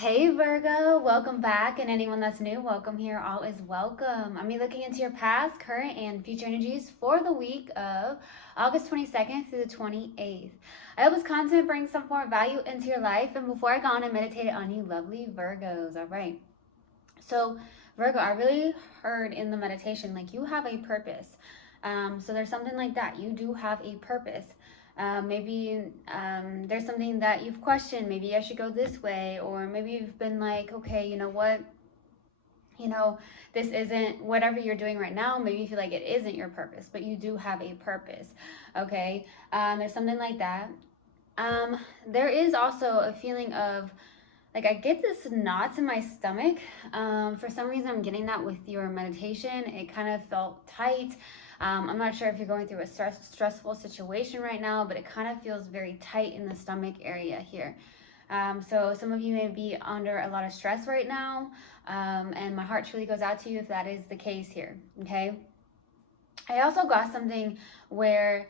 Hey Virgo, welcome back, and anyone that's new, welcome here. All is welcome. I'm looking into your past, current, and future energies for the week of August 22nd through the 28th. I hope this content brings some more value into your life, and before I go on, I meditated on you lovely Virgos. All right. So Virgo, I really heard in the meditation, like you have a purpose. So there's something like that. You do have a purpose. Maybe there's something that you've questioned. Maybe I should go this way, or maybe you've been like, okay, you know what? This isn't whatever you're doing right now. Maybe you feel like it isn't your purpose, but you do have a purpose. Okay, there's something like that. There is also a feeling of like I get this knots in my stomach. For some reason, I'm getting that with your meditation. It kind of felt tight. I'm not sure if you're going through a stressful situation right now, but it kind of feels very tight in the stomach area here. So some of you may be under a lot of stress right now, and my heart truly goes out to you if that is the case here, okay? I also got something where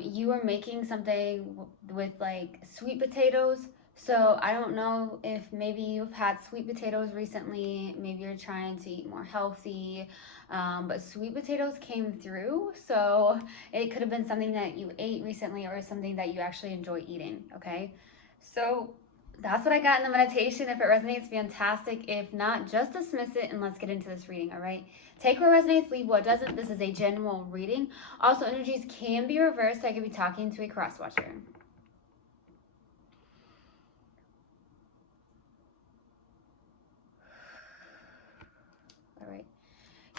you were making something with like sweet potatoes. So I don't know if maybe you've had sweet potatoes recently, maybe you're trying to eat more healthy, but sweet potatoes came through. So it could have been something that you ate recently or something that you actually enjoy eating, okay? So that's what I got in the meditation. If it resonates, fantastic. If not, just dismiss it and let's get into this reading, all right? Take what resonates, leave what doesn't. This is a general reading. Also, energies can be reversed. I could be talking to a cross watcher. All right.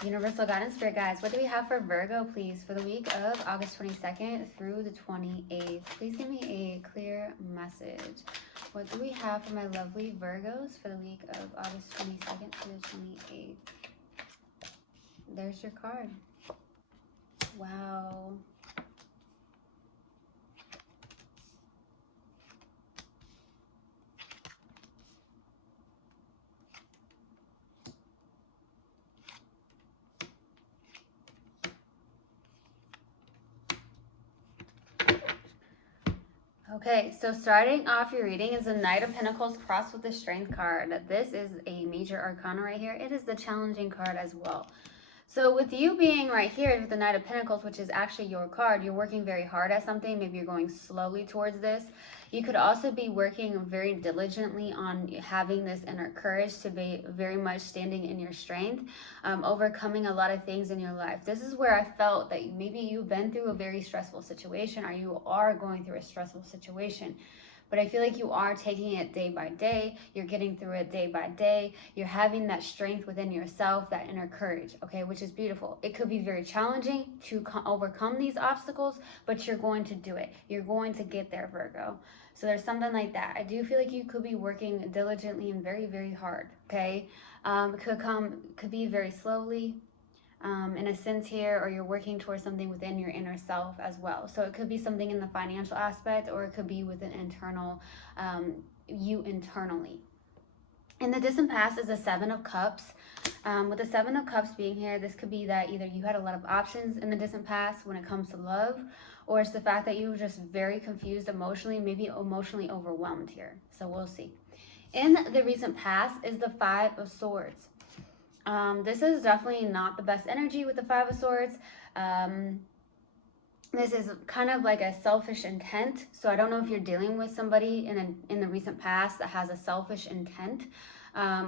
Universal God and Spirit Guides, what do we have for Virgo, please, for the week of August 22nd through the 28th? Please give me a clear message. What do we have for my lovely Virgos for the week of August 22nd through the 28th? There's your card. Wow. Okay, so starting off your reading is the Knight of Pentacles crossed with the Strength card. This is a major arcana right here. It is the challenging card as well. So with you being right here with the Knight of Pentacles, which is actually your card, you're working very hard at something. Maybe you're going slowly towards this. You could also be working very diligently on having this inner courage to be very much standing in your strength, overcoming a lot of things in your life. This is where I felt that maybe you've been through a very stressful situation, or you are going through a stressful situation. But I feel like you are taking it day by day. You're getting through it day by day. You're having that strength within yourself, that inner courage, okay, which is beautiful. It could be very challenging to overcome these obstacles, but you're going to do it. You're going to get there, Virgo. So there's something like that. I do feel like you could be working diligently and very, very hard, okay? It could be very slowly. In a sense here, or you're working towards something within your inner self as well. So it could be something in the financial aspect, or it could be with an internal, you internally. In the distant past is the Seven of Cups. With the Seven of Cups being here, this could be that either you had a lot of options in the distant past when it comes to love, or it's the fact that you were just very confused emotionally, maybe emotionally overwhelmed here. So we'll see. In the recent past is the Five of Swords. This is definitely not the best energy with the Five of Swords. This is kind of like a selfish intent. So I don't know if you're dealing with somebody in the recent past that has a selfish intent,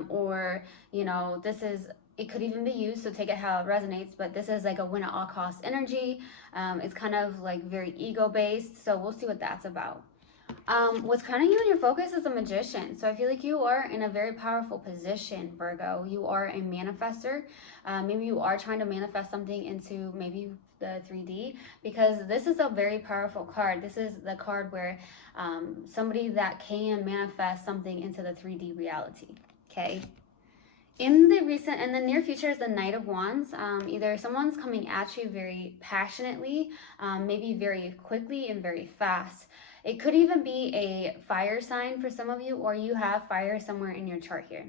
or it could even be used, so take it how it resonates, but this is like a win at all costs energy. It's kind of like very ego based, so we'll see what that's about. What's kind of you and your focus is the Magician. So I feel like you are in a very powerful position, Virgo. You are a manifester. Maybe you are trying to manifest something into maybe the 3D, because this is a very powerful card. This is the card where somebody that can manifest something into the 3D reality, okay? In the near future is the Knight of Wands. Either someone's coming at you very passionately, maybe very quickly and very fast. It could even be a fire sign for some of you, or you have fire somewhere in your chart here.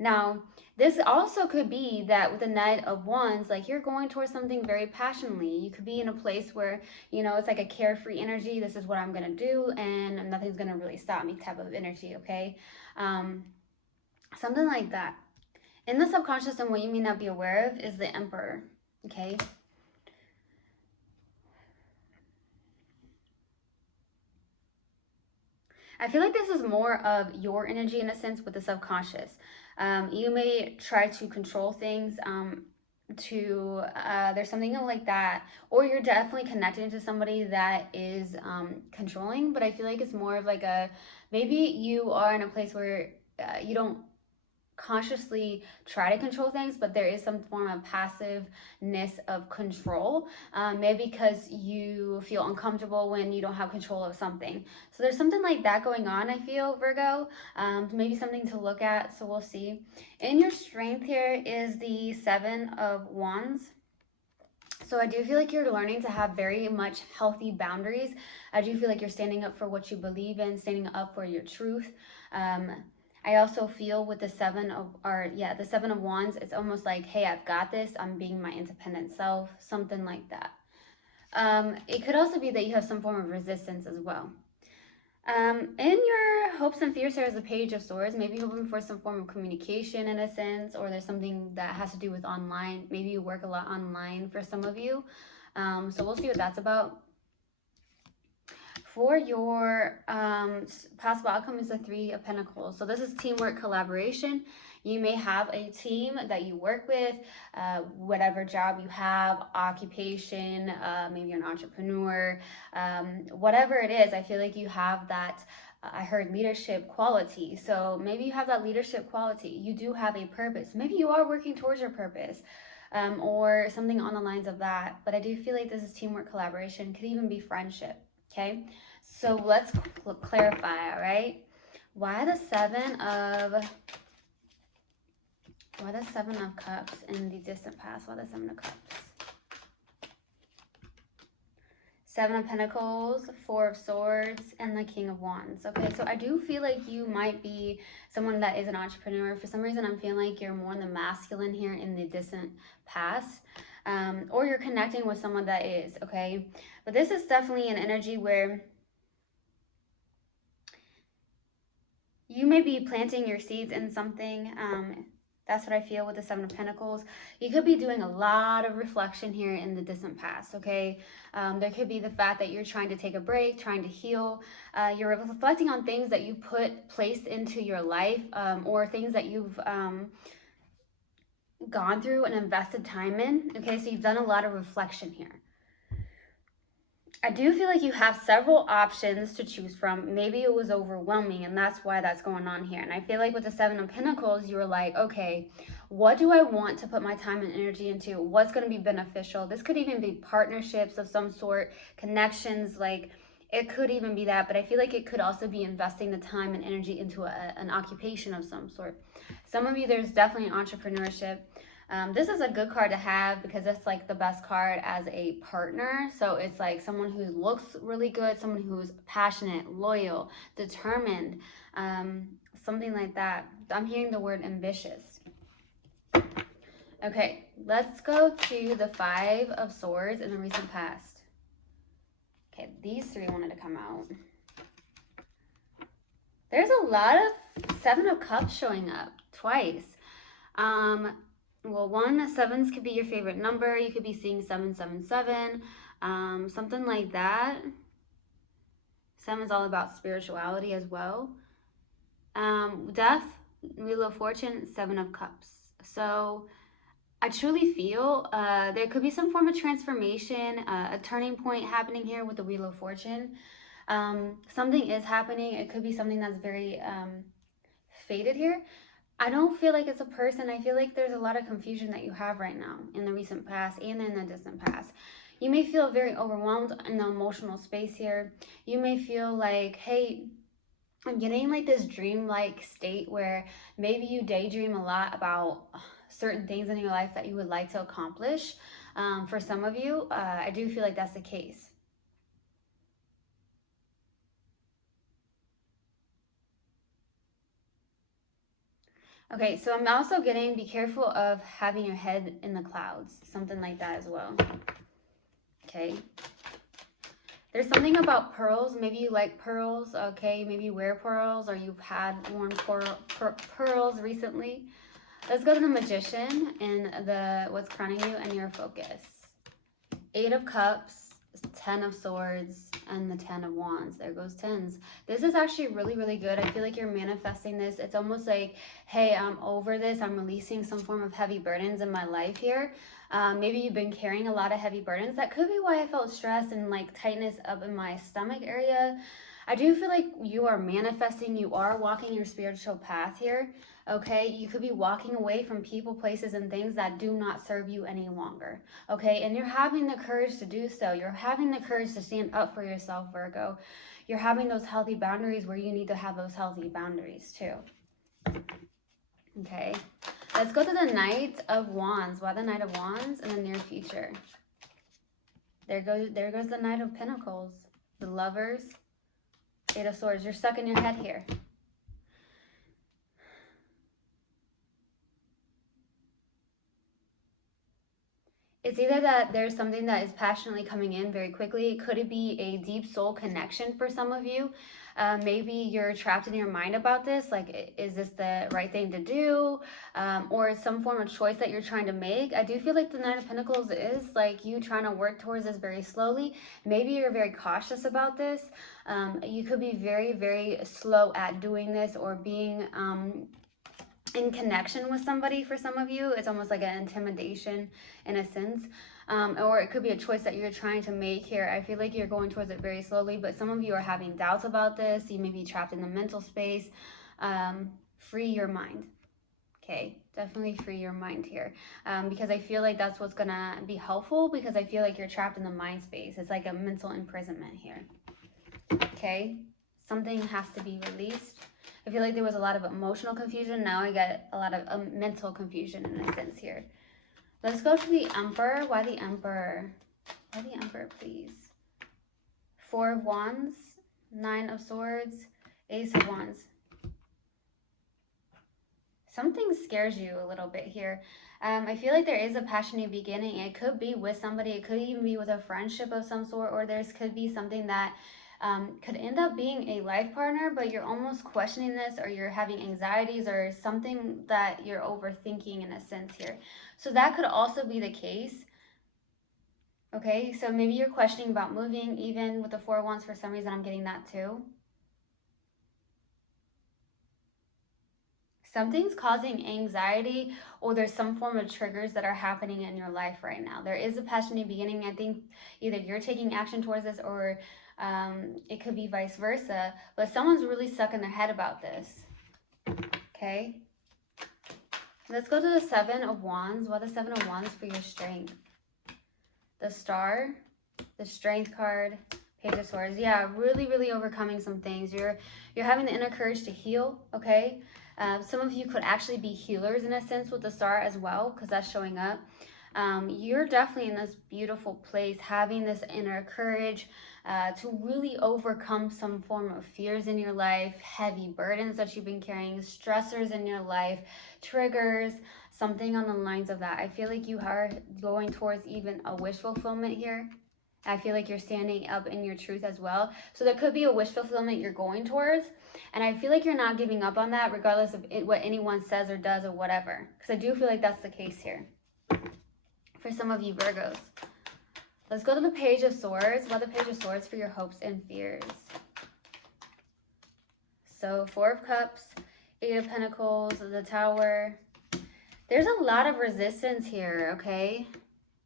Now, this also could be that with the Knight of Wands, like you're going towards something very passionately. You could be in a place where, it's like a carefree energy. This is what I'm going to do, and nothing's going to really stop me type of energy, okay? Something like that. In the subconscious, and what you may not be aware of, is the Emperor. Okay. I feel like this is more of your energy in a sense with the subconscious. You may try to control things. There's something like that, or you're definitely connected to somebody that is controlling. But I feel like it's more of like a, maybe you are in a place where you don't consciously try to control things, but there is some form of passiveness of control, maybe because you feel uncomfortable when you don't have control of something. So there's something like that going on, I feel, Virgo. Maybe something to look at, so we'll see. In your strength here is the Seven of Wands. So I do feel like you're learning to have very much healthy boundaries. I do feel like you're standing up for what you believe in, standing up for your truth. I also feel with the the Seven of Wands, it's almost like, hey, I've got this. I'm being my independent self, something like that. It could also be that you have some form of resistance as well. In your hopes and fears, there is a Page of Swords. Maybe hoping for some form of communication in a sense, or there's something that has to do with online. Maybe you work a lot online for some of you. So we'll see what that's about. For your possible outcome is the Three of Pentacles. So this is teamwork, collaboration. You may have a team that you work with, whatever job you have, occupation, maybe you're an entrepreneur, whatever it is. I feel like you have that, I heard leadership quality. So maybe you have that leadership quality. You do have a purpose. Maybe you are working towards your purpose. Or something on the lines of that. But I do feel like this is teamwork, collaboration. Could even be friendship. Okay, so let's clarify, all right? Why the Seven of Cups in the distant past? Why the Seven of Cups? Seven of Pentacles, Four of Swords, and the King of Wands. Okay, so I do feel like you might be someone that is an entrepreneur. For some reason, I'm feeling like you're more in the masculine here in the distant past. Or you're connecting with someone that is, okay? But this is definitely an energy where you may be planting your seeds in something. That's what I feel with the Seven of Pentacles. You could be doing a lot of reflection here in the distant past, okay? There could be the fact that you're trying to take a break, trying to heal. You're reflecting on things that you placed into your life, or things that you've gone through and invested time in, okay? So you've done a lot of reflection here. I do feel like you have several options to choose from. Maybe it was overwhelming, and that's why that's going on here. And I feel like with the Seven of Pentacles, you were like, okay, what do I want to put my time and energy into? What's going to be beneficial? This could even be partnerships of some sort, connections, like it could even be that. But I feel like it could also be investing the time and energy into an occupation of some sort. Some of you, there's definitely entrepreneurship. This is a good card to have because it's like the best card as a partner. So it's like someone who looks really good, someone who's passionate, loyal, determined, something like that. I'm hearing the word ambitious. Okay, let's go to the Five of Swords in the recent past. Okay, these three wanted to come out. There's a lot of Seven of Cups showing up twice. Well, sevens could be your favorite number. You could be seeing 777, something like that. Seven is all about spirituality as well. Death, Wheel of Fortune, Seven of Cups. So I truly feel there could be some form of transformation, a turning point happening here with the Wheel of Fortune. Something is happening. It could be something that's very faded here. I don't feel like it's a person. I feel like there's a lot of confusion that you have right now in the recent past and in the distant past. You may feel very overwhelmed in the emotional space here. You may feel like, hey, I'm getting like this dream-like state where maybe you daydream a lot about certain things in your life that you would like to accomplish. For some of you, I do feel like that's the case. Okay, so I'm also getting, be careful of having your head in the clouds, something like that as well. Okay. There's something about pearls. Maybe you like pearls, okay? Maybe you wear pearls or you've had worn pearls recently. Let's go to the Magician and what's crowning you and your focus. 8 of Cups, 10 of Swords, and the 10 of Wands. There goes tens. This is actually really, really good. I feel like you're manifesting this. It's almost like, hey, I'm over this. I'm releasing some form of heavy burdens in my life here. Maybe you've been carrying a lot of heavy burdens. That could be why I felt stressed and like tightness up in my stomach area. I do feel like you are manifesting. You are walking your spiritual path here. Okay, you could be walking away from people, places, and things that do not serve you any longer. Okay, and you're having the courage to do so. You're having the courage to stand up for yourself, Virgo. You're having those healthy boundaries where you need to have those healthy boundaries too. Okay, let's go to the Knight of Wands. Why the Knight of Wands in the near future? There goes the Knight of Pentacles, the Lovers, 8 of Swords. You're stuck in your head here. It's either that there's something that is passionately coming in very quickly. Could it be a deep soul connection for some of you? Maybe you're trapped in your mind about this. Like, is this the right thing to do? Or it's some form of choice that you're trying to make. I do feel like the Knight of Pentacles is like you trying to work towards this very slowly. Maybe you're very cautious about this. You could be very, very slow at doing this or being in connection with somebody. For some of you, it's almost like an intimidation in a sense, or it could be a choice that you're trying to make here. I feel like you're going towards it very slowly, but some of you are having doubts about this. You may be trapped in the mental space. Free your mind. Okay, definitely free your mind here, because I feel like that's what's gonna be helpful, because I feel like you're trapped in the mind space. It's like a mental imprisonment here. Okay, something has to be released. I feel like there was a lot of emotional confusion. Now I get a lot of mental confusion in a sense here. Let's go to the Emperor. Why the Emperor? Why the Emperor, please? 4 of Wands, 9 of Swords, Ace of Wands. Something scares you a little bit here. I feel like there is a passionate beginning. It could be with somebody. It could even be with a friendship of some sort, or there could be something that could end up being a life partner, but you're almost questioning this, or you're having anxieties or something that you're overthinking in a sense here. So that could also be the case. Okay, so maybe you're questioning about moving. Even with the 4 of Wands, for some reason I'm getting that too. Something's causing anxiety, or there's some form of triggers that are happening in your life right now. There is a passionate beginning. I think either you're taking action towards this, or it could be vice versa, but someone's really stuck in their head about this. Okay, let's go to the 7 of Wands. What the 7 of Wands for your strength? The Star, the Strength card, Page of Swords. Yeah, really overcoming some things. You're having the inner courage to heal. Okay, some of you could actually be healers in a sense with the Star as well, because that's showing up. You're definitely in this beautiful place, having this inner courage to really overcome some form of fears in your life, heavy burdens that you've been carrying, stressors in your life, triggers, something on the lines of that. I feel like you are going towards even a wish fulfillment here. I feel like you're standing up in your truth as well. So there could be a wish fulfillment you're going towards. And I feel like you're not giving up on that, regardless of what anyone says or does or whatever. Because I do feel like that's the case here for some of you Virgos. Let's go to the Page of Swords. What the Page of Swords for your hopes and fears? So 4 of Cups, 8 of Pentacles, the Tower. There's a lot of resistance here, okay?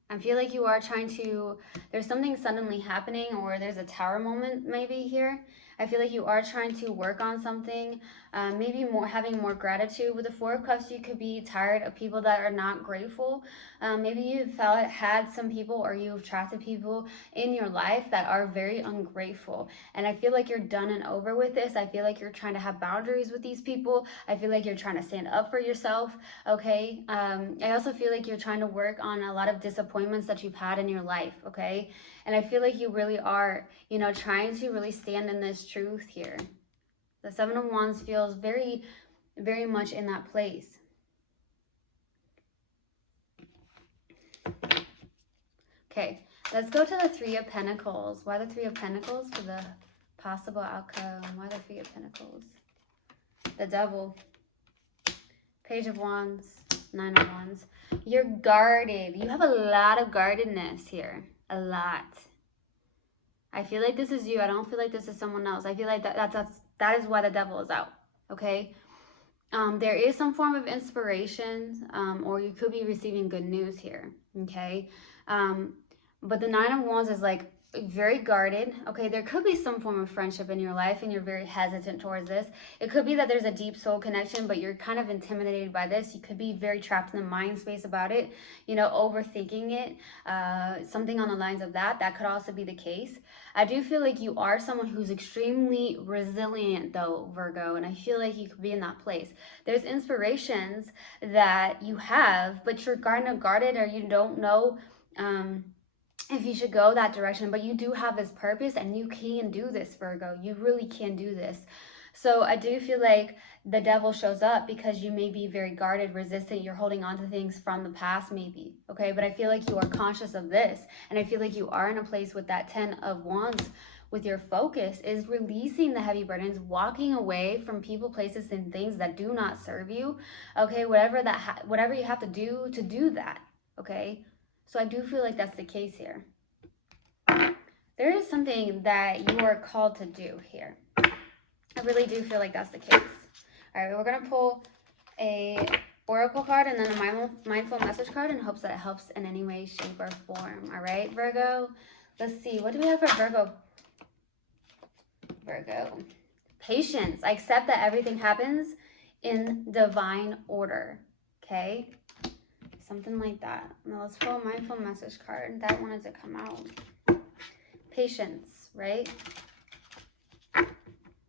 I feel like you are trying to, there's something suddenly happening, or there's a Tower moment maybe here. I feel like you are trying to work on something, maybe having more gratitude. With the 4 of Cups, you could be tired of people that are not grateful. Maybe you had some people, or you've attracted people in your life that are very ungrateful. And I feel like you're done and over with this. I feel like you're trying to have boundaries with these people. I feel like you're trying to stand up for yourself, okay? I also feel like you're trying to work on a lot of disappointments that you've had in your life, okay? And I feel like you really are, trying to really stand in this truth here. The 7 of Wands feels very, very much in that place. Okay, Let's go to the Three of Pentacles. Why the Three of Pentacles for the possible outcome? Why the Three of Pentacles? The Devil. Page of Wands. Nine of Wands. You're guarded. You have a lot of guardedness here. A lot. I feel like this is you. I don't feel like this is someone else. I feel like that is why the Devil is out. Okay? There is some form of inspiration, or you could be receiving good news here. Okay? But the Nine of Wands is like very guarded. Okay, there could be some form of friendship in your life and you're very hesitant towards this. It could be that there's a deep soul connection, but you're kind of intimidated by this. You could be very trapped in the mind space about it, you know, overthinking it, something on the lines of that. That could also be the case. I do feel like you are someone who's extremely resilient though, Virgo, and I feel like you could be in that place. There's inspirations that you have, but you're kind of guarded, or you don't know if you should go that direction, but you do have this purpose and you can do this, Virgo. You really can do this. So I do feel like the Devil shows up because you may be very guarded, resistant. You're holding on to things from the past maybe, okay? But I feel like you are conscious of this. And I feel like you are in a place with that Ten of Wands, with your focus is releasing the heavy burdens, walking away from people, places, and things that do not serve you, okay? Whatever you have to do that, okay? So I do feel like that's the case here. There is something that you are called to do here. I really do feel like that's the case. All right, we're going to pull a oracle card and then a mindful message card in hopes that it helps in any way, shape, or form. All right, Virgo. Let's see. What do we have for Virgo? Virgo. Patience. I accept that everything happens in divine order. Okay? Something like that. Now let's pull a mindful message card. That wanted to come out. Patience, right?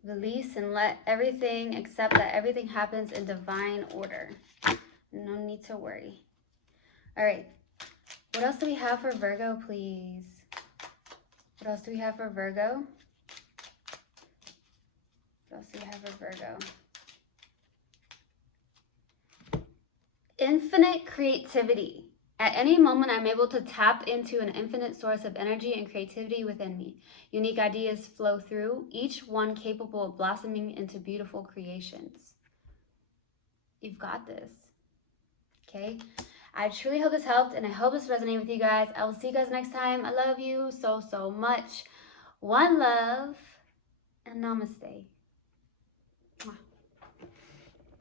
Release and let everything, accept that everything happens in divine order. No need to worry. All right. What else do we have for Virgo, please? What else do we have for Virgo? What else do we have for Virgo? Infinite creativity. At any moment, I'm able to tap into an infinite source of energy and creativity within me. Unique ideas flow through, each one capable of blossoming into beautiful creations. You've got this. Okay? I truly hope this helped, and I hope this resonated with you guys. I will see you guys next time. I love you so, so much. One love, and namaste.